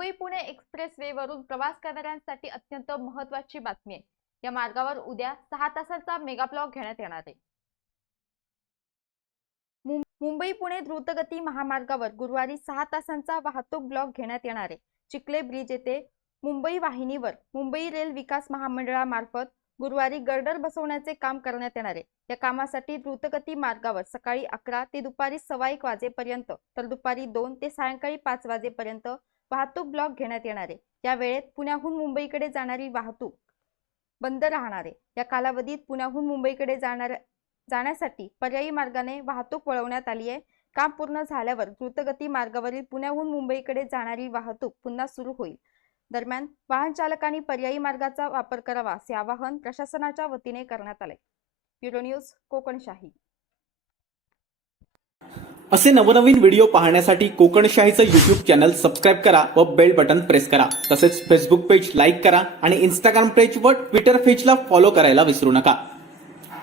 Mumbai Pune express रेल्वेवरून प्रवास करणाऱ्यांसाठी अत्यंत महत्वाची बातमी आहे. या मार्गावर उद्या सहा तासाचा मेगा ब्लॉक घेण्यात येणार आहे. मुंबई पुणे द्रुतगती महामार्गावर गुरुवारी सहा तासांचा वाहतूक ब्लॉक घेण्यात येणार आहे. चिखले ब्रिज येथे मुंबई वाहिनीवर मुंबई रेल विकास महामंडळामार्फत गुरुवारी गर्डर बसवण्याचे काम करण्यात येणार आहे. या कामासाठी द्रुतगती मार्गावर सकाळी अकरा ते दुपारी सव्वा एक वाजेपर्यंत तर दुपारी दोन ते सायंकाळी पाच वाजेपर्यंत वाहतूक ब्लॉक घेण्यात येणार आहे. या वेळेत पुण्याहून मुंबईकडे जाणारी वाहतूक बंद राहणार आहे. या कालावधीत पुण्याहून मुंबईकडे जाणार जाण्यासाठी पर्यायी मार्गाने वाहतूक वळवण्यात आली आहे. काम पूर्ण झाल्यावर द्रुतगती मार्गावरील पुण्याहून मुंबईकडे जाणारी वाहतूक पुन्हा सुरू होईल. दरम्यान वाहन चालकांनी पर्यायी मार्गाचा वापर करावा असे आवाहन प्रशासनाच्या वतीने करण्यात आले. Bureau news Kokanshahi. असे नवनवीन व्हिडिओ पाहण्यासाठी कोकणशाहीचं युट्यूब चॅनल सबस्क्राईब करा व बेल बटन प्रेस करा. तसेच फेसबुक पेज लाईक करा आणि इंस्टाग्राम पेज व ट्विटर पेजला फॉलो करायला विसरू नका.